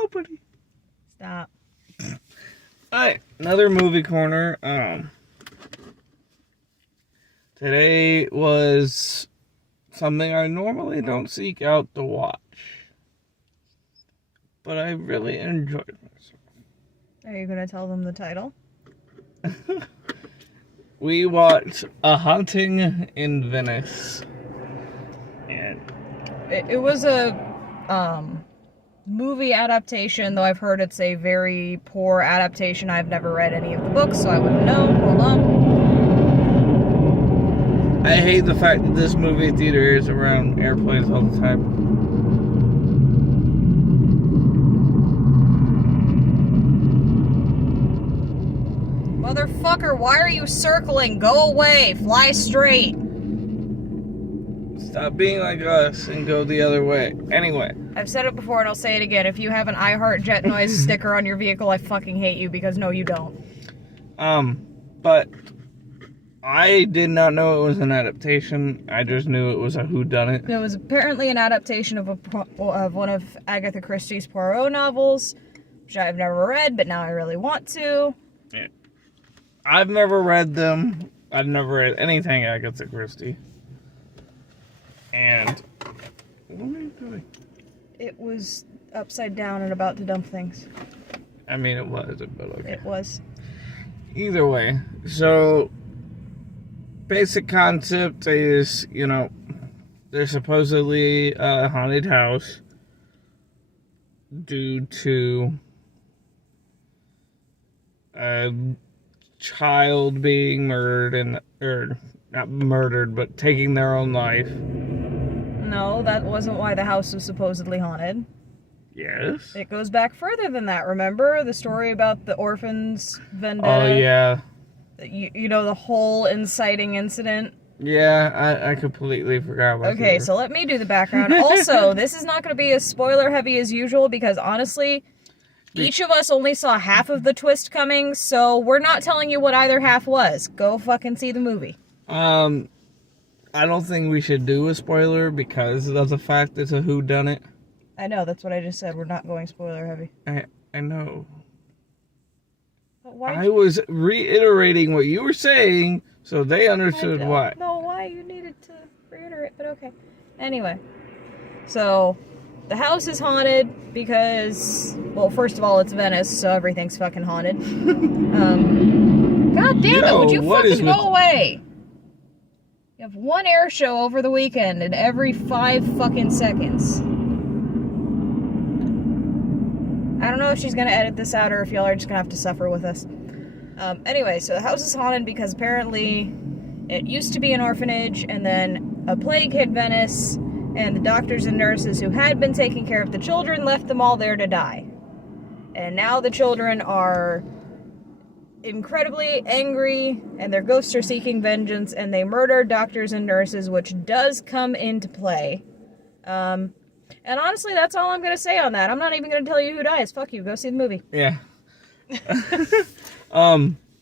nobody. Stop. Alright, another movie corner. Today was something I normally don't seek out to watch, but I really enjoyed myself. Are you gonna tell them the title? We watched A Haunting in Venice, and It was a movie adaptation, though I've heard it's a very poor adaptation. I've never read any of the books, so I wouldn't know. Hold on. I hate the fact that this movie theater is around airplanes all the time. Motherfucker, why are you circling? Go away. Fly straight. Stop being like us and go the other way. Anyway. I've said it before and I'll say it again. If you have an I Heart Jet Noise sticker on your vehicle, I fucking hate you because no, you don't. But I did not know it was an adaptation. I just knew it was a whodunit. It was apparently an adaptation of one of Agatha Christie's Poirot novels, which I've never read, but now I really want to. Yeah. I've never read them. I've never read anything Agatha Christie. And what are you doing? It was upside down and about to dump things. I mean, it was, but okay. It was. Either way, so basic concept is, there's supposedly a haunted house due to a child being murdered or not murdered, but taking their own life. No, that wasn't why the house was supposedly haunted. Yes. It goes back further than that. Remember the story about the orphans vendetta? Oh, yeah. You know, the whole inciting incident? Yeah, I completely forgot about that. Okay, so let me do the background. Also, this is not going to be as spoiler heavy as usual because honestly, each of us only saw half of the twist coming, so we're not telling you what either half was. Go fucking see the movie. I don't think we should do a spoiler because of the fact it's a whodunit. I know, that's what I just said. We're not going spoiler heavy. I know. But why? I was reiterating what you were saying so they understood why. I don't know why you needed to reiterate, but okay. Anyway, so the house is haunted because, well, first of all, it's Venice, so everything's fucking haunted. God damn it, would you fucking go away? You have one air show over the weekend and every 5 fucking seconds. I don't know if she's gonna edit this out or if y'all are just gonna have to suffer with us. Anyway, so the house is haunted because apparently it used to be an orphanage and then a plague hit Venice and the doctors and nurses who had been taking care of the children left them all there to die. And now the children are incredibly angry and their ghosts are seeking vengeance and they murder doctors and nurses, which does come into play. And honestly, that's all I'm going to say on that. I'm not even going to tell you who dies. Fuck you. Go see the movie. Yeah.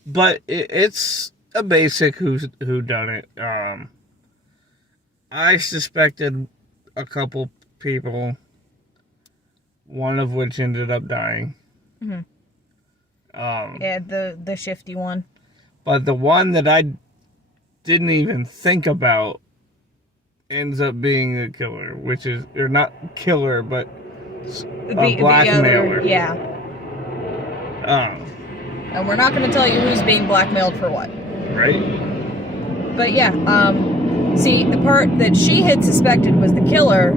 But it's a basic whodunit. I suspected a couple people, one of which ended up dying. Mm-hmm. Yeah, the shifty one. But the one that I didn't even think about ends up being the killer, which is, or not killer, but a blackmailer. Yeah. And we're not going to tell you who's being blackmailed for what. Right? But yeah, see, the part that she had suspected was the killer.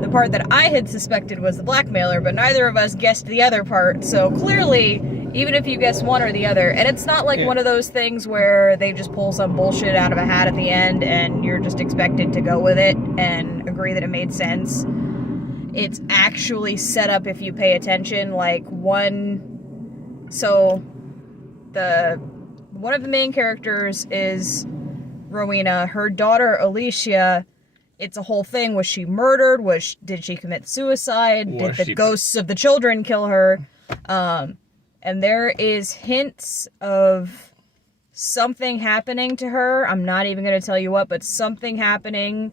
The part that I had suspected was the blackmailer, but neither of us guessed the other part, so clearly, even if you guess one or the other, and it's not like one of those things where they just pull some bullshit out of a hat at the end and you're just expected to go with it and agree that it made sense. It's actually set up if you pay attention, like one of the main characters is Rowena. Her daughter Alicia, it's a whole thing. Was she murdered? Did she commit suicide? Did the ghosts of the children kill her? And there is hints of something happening to her. I'm not even going to tell you what, but something happening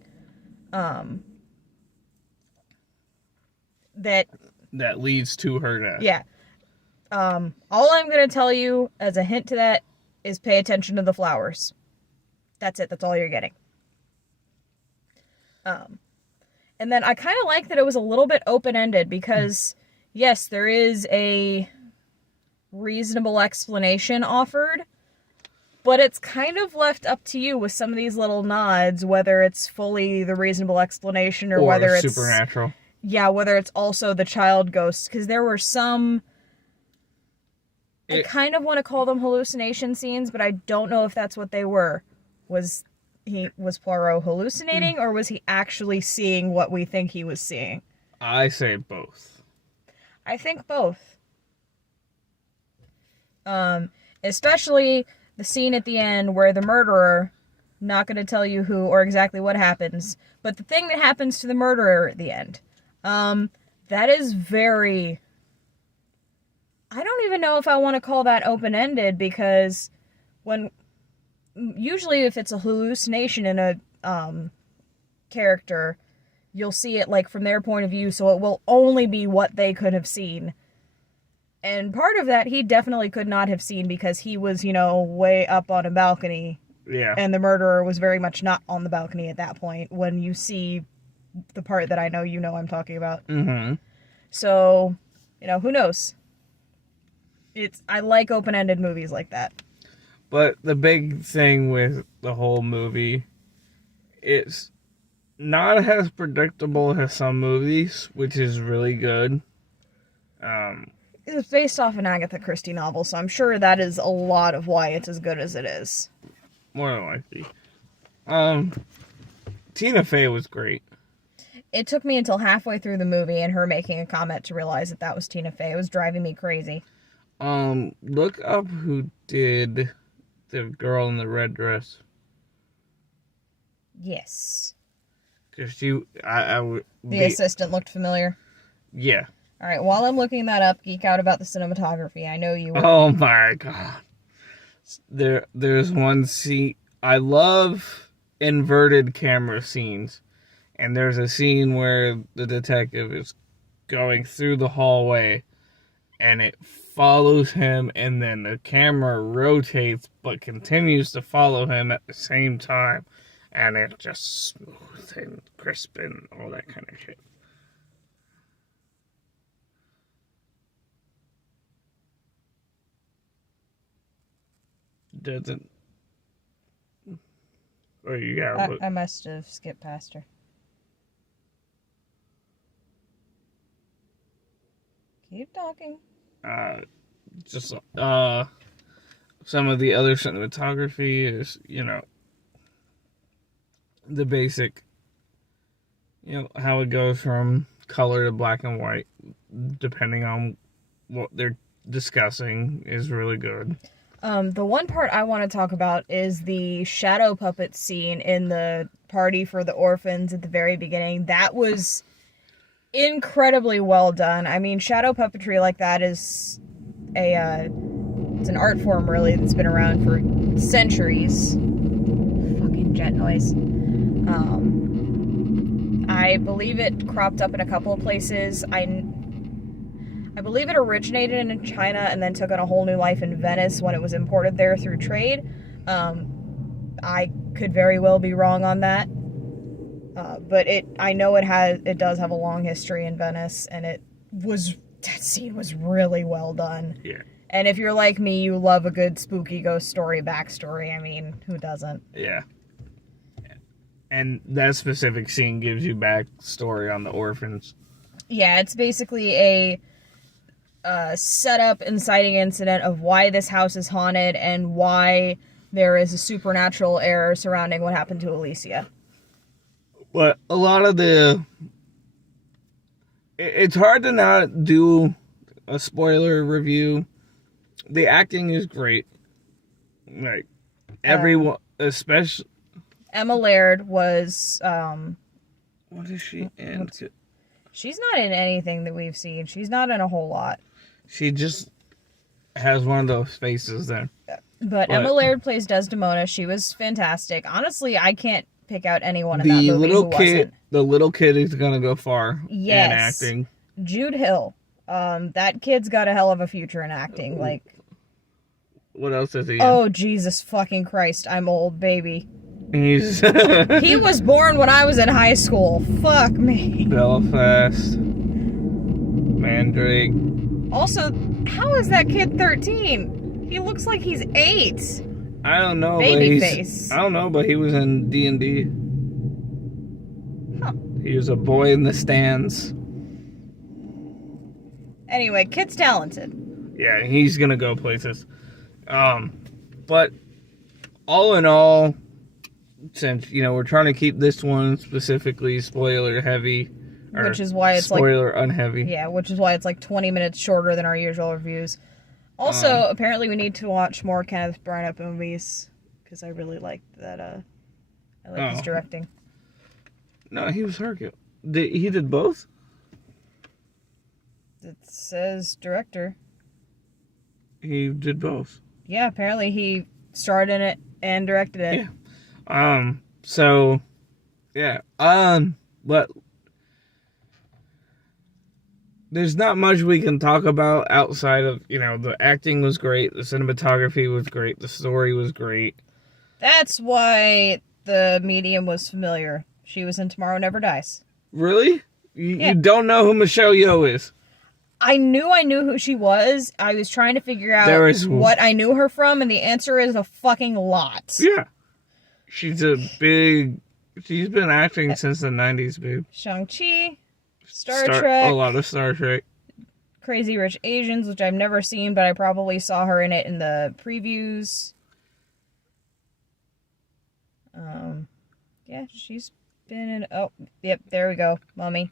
that that leads to her death. Yeah. All I'm going to tell you as a hint to that is pay attention to the flowers. That's it. That's all you're getting. And then I kind of like that it was a little bit open-ended because, yes, there is a reasonable explanation offered, but it's kind of left up to you with some of these little nods, whether it's fully the reasonable explanation or whether it's supernatural. Yeah, whether it's also the child ghosts, because there were some... I kind of want to call them hallucination scenes, but I don't know if that's what they were. Was Poirot hallucinating, or was he actually seeing what we think he was seeing? I say both. I think both. Especially the scene at the end where the murderer, not going to tell you who or exactly what happens, but the thing that happens to the murderer at the end, that is very... I don't even know if I want to call that open-ended, because usually if it's a hallucination in a character, you'll see it like from their point of view, so it will only be what they could have seen. And part of that he definitely could not have seen because he was, way up on a balcony. Yeah. And the murderer was very much not on the balcony at that point when you see the part that I know I'm talking about. Mm-hmm. So, who knows? I like open-ended movies like that. But the big thing with the whole movie, it's not as predictable as some movies, which is really good. It's based off an Agatha Christie novel, so I'm sure that is a lot of why it's as good as it is. More than likely. Tina Fey was great. It took me until halfway through the movie and her making a comment to realize that was Tina Fey. It was driving me crazy. Look up who did the girl in the red dress. Yes. Because the assistant looked familiar. Yeah. All right, while I'm looking that up, geek out about the cinematography. I know you will. Oh my god. There's one scene. I love inverted camera scenes. And there's a scene where the detective is going through the hallway and it follows him, and then the camera rotates but continues to follow him at the same time, and it's just smooth and crisp and all that kind of shit. Doesn't... Oh, you gotta look. I must have skipped past her. Keep talking. Just some of the other cinematography is, the basic, how it goes from color to black and white, depending on what they're discussing, is really good. The one part I want to talk about is the shadow puppet scene in the party for the orphans at the very beginning. That was incredibly well done. I mean, shadow puppetry like that is it's an art form, really, that's been around for centuries. Fucking jet noise. I believe it cropped up in a couple of places. I believe it originated in China and then took on a whole new life in Venice when it was imported there through trade. I could very well be wrong on that. But I know it does have a long history in Venice, and that scene was really well done. Yeah. And if you're like me, you love a good spooky ghost story backstory. I mean, who doesn't? Yeah. And that specific scene gives you backstory on the orphans. Yeah, it's basically a setup inciting incident of why this house is haunted and why there is a supernatural error surrounding what happened to Alicia. But a lot of it's hard to not do a spoiler review. The acting is great. Like, everyone, especially... Emma Laird was... what is she in? She's not in anything that we've seen. She's not in a whole lot. She just has one of those faces there. But Emma Laird plays Desdemona. She was fantastic. Honestly, I can't pick out anyone in that movie who wasn't. The little kid is gonna go far yes. in acting. Jude Hill. That kid's got a hell of a future in acting. Like, what else is he in? oh, Jesus fucking Christ, I'm old, baby. He's He was born when I was in high school. Fuck me. Belfast. Mandrake. Also, how is that kid 13? He looks like he's 8. I don't know. Baby face. I don't know, but he was in D&D. Huh. He was a boy in the stands. Anyway, kid's talented. Yeah, he's gonna go places. But all in all, since we're trying to keep this one specifically spoiler heavy, Which is why it's spoiler unheavy. Yeah, which is why it's like 20 minutes shorter than our usual reviews. Also, apparently we need to watch more Kenneth Branagh movies, because I really like that, I like his directing. No, he was Hercule. He did both? It says director. He did both. Yeah, apparently he starred in it and directed it. Yeah. So, yeah. But there's not much we can talk about outside of, the acting was great, the cinematography was great, the story was great. That's why the medium was familiar. She was in Tomorrow Never Dies. Really? You don't know who Michelle Yeoh is? I knew who she was. I was trying to figure out what I knew her from, and the answer is a fucking lot. Yeah. She's been acting since the 90s, babe. Shang-Chi, Star Trek. A lot of Star Trek. Crazy Rich Asians, which I've never seen, but I probably saw her in it in the previews. Yeah, she's been in... Oh, yep, there we go. Mummy.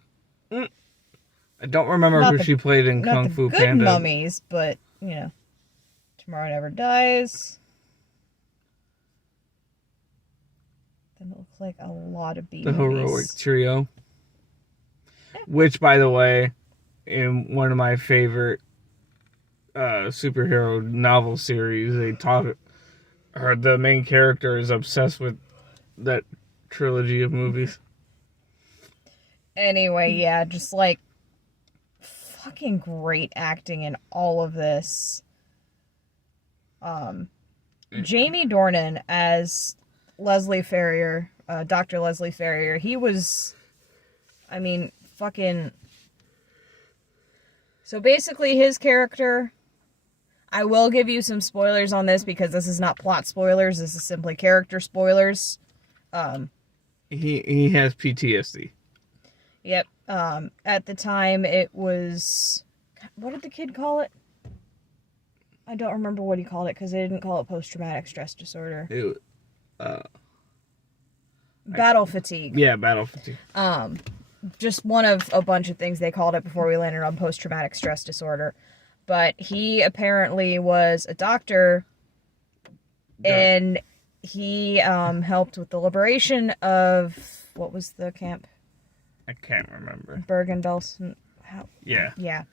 I don't remember who she played in Kung Fu Panda. Not the good mummies, but, Tomorrow Never Dies. Then it looks like a lot of B movies. The Heroic Trio. Yeah. Which, by the way, in one of my favorite superhero novel series, the main character is obsessed with that trilogy of movies. Anyway, yeah, just like fucking great acting in all of this. Jamie Dornan as Leslie Ferrier, Dr. Leslie Ferrier, he was, fucking... So basically his character, I will give you some spoilers on this because this is not plot spoilers, this is simply character spoilers. He has PTSD. Yep. At the time, it was... What did the kid call it? I don't remember what he called it, because they didn't call it post-traumatic stress disorder. Battle fatigue. Yeah, battle fatigue. Just one of a bunch of things they called it before we landed on post-traumatic stress disorder. But he apparently was a doctor, and he helped with the liberation of... What was the camp? I can't remember. Bergen-Belsen. Yeah. Yeah.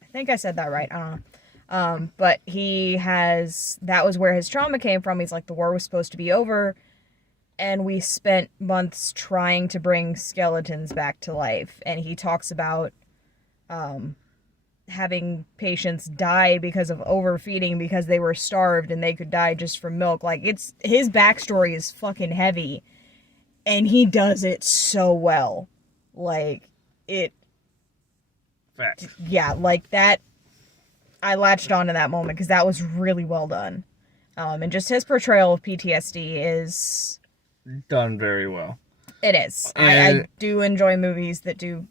I think I said that right. I don't know. But that was where his trauma came from. He's like, the war was supposed to be over, and we spent months trying to bring skeletons back to life. And he talks about having patients die because of overfeeding because they were starved and they could die just from milk. Like, his backstory is fucking heavy, and he does it so well. Like, Fact. Yeah, like that, I latched onto that moment because that was really well done. And just his portrayal of PTSD is... done very well. It is. I do enjoy movies that do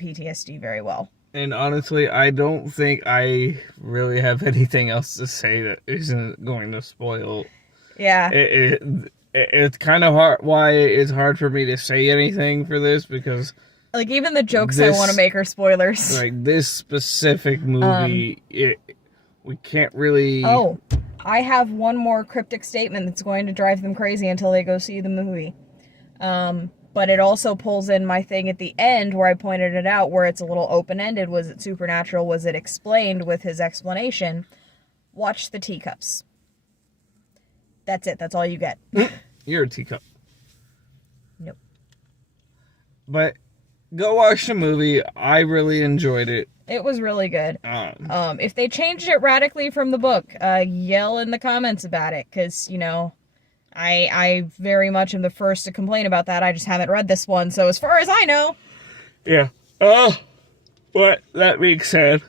PTSD very well. And honestly, I don't think I really have anything else to say that isn't going to spoil. Yeah. It's kind of hard. Why it's hard for me to say anything for this, because like even the jokes I want to make are spoilers. Like this specific movie, we can't really. Oh, I have one more cryptic statement that's going to drive them crazy until they go see the movie. But it also pulls in my thing at the end where I pointed it out, where it's a little open-ended. Was it supernatural? Was it explained with his explanation? Watch the teacups. That's it. That's all you get. You're a teacup. Nope. But go watch the movie. I really enjoyed it. It was really good. Um, If they changed it radically from the book, yell in the comments about it, because, you know, I very much am the first to complain about that. I just haven't read this one, so as far as I know. yeah. But that being said,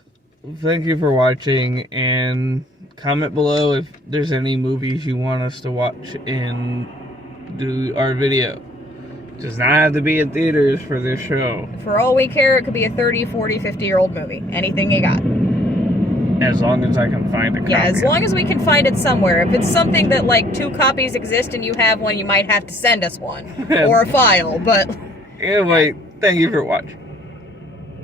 thank you for watching, and comment below if there's any movies you want us to watch and do our video. It does not have to be in theaters for this show. For all we care, it could be a 30, 40, 50-year-old movie. Anything you got. As long as I can find a copy. Yeah, as long as we can find it somewhere. If it's something that, like, 2 copies exist and you have one, you might have to send us one. Or a file, but... Anyway, thank you for watching.